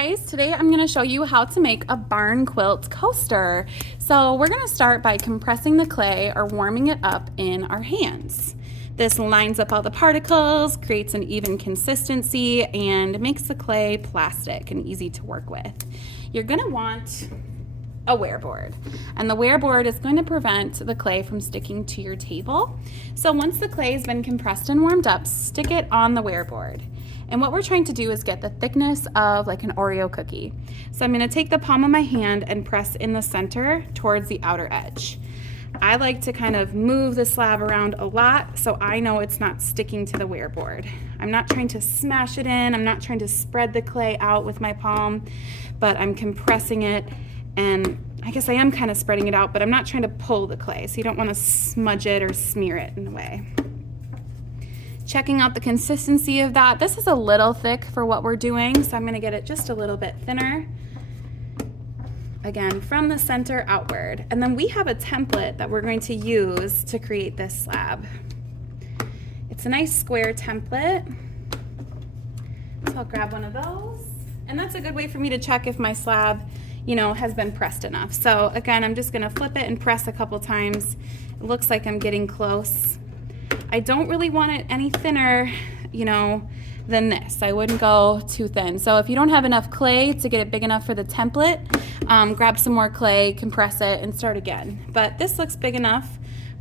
guys, today I'm going to show you how to make a barn quilt coaster. So we're going to start by compressing the clay or warming it up in our hands. This lines up all the particles, creates an even consistency, and makes the clay plastic and easy to work with. You're going to want a wear board, and the wear board is going to prevent the clay from sticking to your table. So once the clay has been compressed and warmed up, stick it on the wear board. And what we're trying to do is get the thickness of like an Oreo cookie. So I'm going to take the palm of my hand and press in the center towards the outer edge. I like to kind of move the slab around a lot so I know it's not sticking to the wear board. I'm not trying to smash it in, I'm not trying to spread the clay out with my palm, but I'm compressing it, and I guess I am kind of spreading it out, but I'm not trying to pull the clay, so you don't want to smudge it or smear it in a way. Checking out the consistency of that. This is a little thick for what we're doing, so I'm going to get it just a little bit thinner. Again, from the center outward. And then we have a template that we're going to use to create this slab. It's a nice square template. So I'll grab one of those. And that's a good way for me to check if my slab, has been pressed enough. So again, I'm just going to flip it and press a couple times. It looks like I'm getting close. I don't really want it any thinner, than this. I wouldn't go too thin. So if you don't have enough clay to get it big enough for the template, grab some more clay, compress it, and start again. But this looks big enough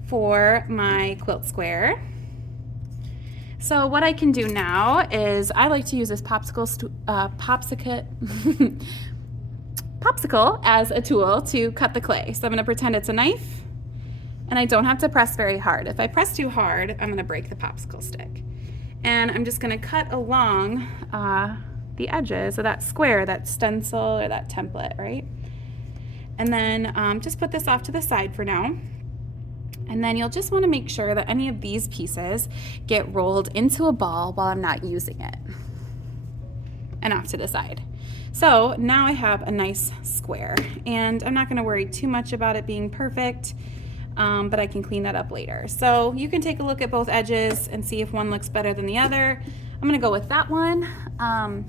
for my quilt square. So what I can do now is I like to use this popsicle as a tool to cut the clay. So I'm going to pretend it's a knife. And I don't have to press very hard. If I press too hard, I'm gonna break the popsicle stick. And I'm just gonna cut along the edges of that square, that stencil or that template, right? And then just put this off to the side for now. And then you'll just wanna make sure that any of these pieces get rolled into a ball while I'm not using it. And off to the side. So now I have a nice square, and I'm not gonna worry too much about it being perfect. But I can clean that up later. So you can take a look at both edges and see if one looks better than the other. I'm gonna go with that one. And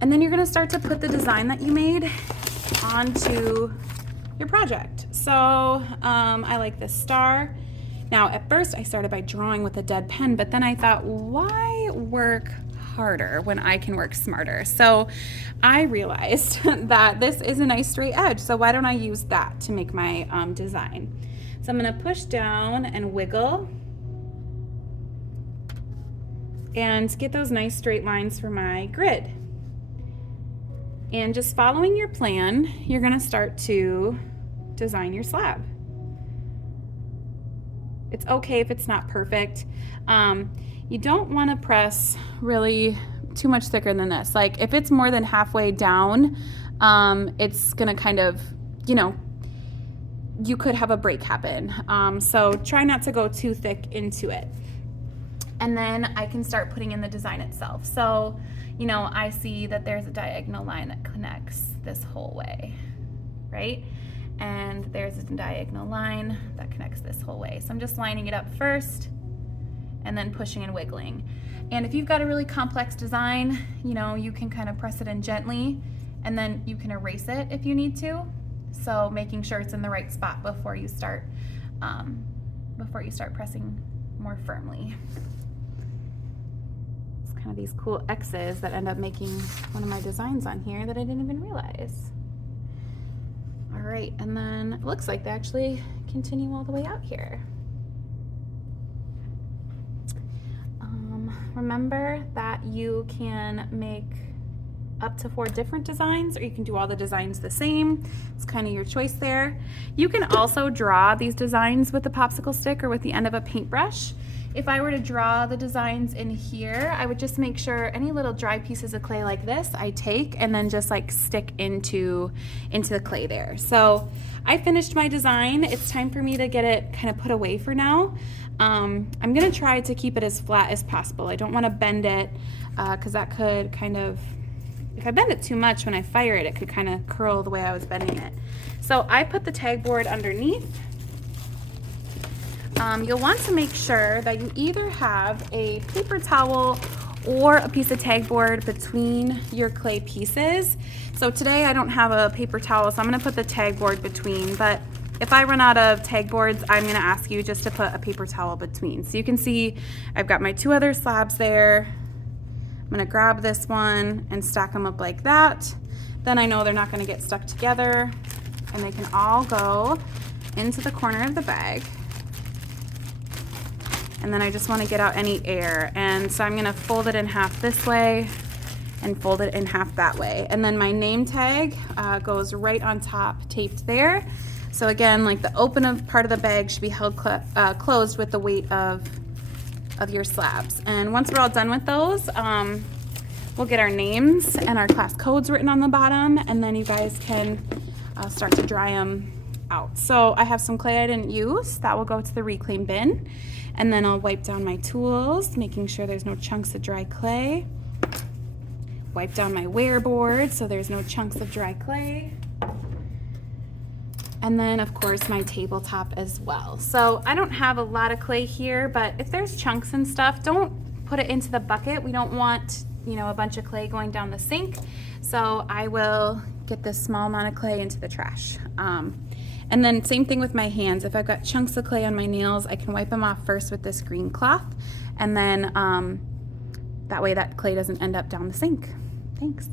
then you're gonna start to put the design that you made onto your project. So I like this star. Now at first I started by drawing with a dead pen, but then I thought, why work harder when I can work smarter? So I realized that this is a nice straight edge, so why don't I use that to make my design? So I'm going to push down and wiggle and get those nice straight lines for my grid. And just following your plan, you're going to start to design your slab. It's okay if it's not perfect. You don't want to press really too much thicker than this. Like if it's more than halfway down, it's gonna kind of, you could have a break happen. So try not to go too thick into it. And then I can start putting in the design itself. So, I see that there's a diagonal line that connects this whole way, right? And there's a diagonal line that connects this whole way. So I'm just lining it up first and then pushing and wiggling. And if you've got a really complex design, you can kind of press it in gently, and then you can erase it if you need to. So making sure it's in the right spot before you start pressing more firmly. It's kind of these cool X's that end up making one of my designs on here that I didn't even realize. All right, and then it looks like they actually continue all the way out here. Remember that you can make up to 4 different designs, or you can do all the designs the same. It's kind of your choice there. You can also draw these designs with the popsicle stick or with the end of a paintbrush. If I were to draw the designs in here, I would just make sure any little dry pieces of clay like this I take and then just like stick into the clay there. So I finished my design. It's time for me to get it kind of put away for now. I'm gonna try to keep it as flat as possible. I don't want to bend it because that could kind of, if I bend it too much when I fire it, it could kind of curl the way I was bending it. So I put the tag board underneath. You'll want to make sure that you either have a paper towel or a piece of tag board between your clay pieces. So today I don't have a paper towel, so I'm gonna put the tag board between, but if I run out of tag boards, I'm gonna ask you just to put a paper towel between. So you can see I've got my 2 other slabs there. I'm gonna grab this one and stack them up like that. Then I know they're not gonna get stuck together, and they can all go into the corner of the bag. And then I just want to get out any air. And so I'm gonna fold it in half this way and fold it in half that way. And then my name tag goes right on top, taped there. So again, like the open part of the bag should be held closed with the weight of your slabs. And once we're all done with those, we'll get our names and our class codes written on the bottom, and then you guys can start to dry them out. So I have some clay I didn't use. That will go to the reclaim bin. And then I'll wipe down my tools, making sure there's no chunks of dry clay. Wipe down my wear board so there's no chunks of dry clay. And then of course my tabletop as well. So I don't have a lot of clay here, but if there's chunks and stuff, don't put it into the bucket. We don't want, you know, a bunch of clay going down the sink. So I will get this small amount of clay into the trash. And then same thing with my hands. If I've got chunks of clay on my nails, I can wipe them off first with this green cloth, and then that way that clay doesn't end up down the sink. Thanks.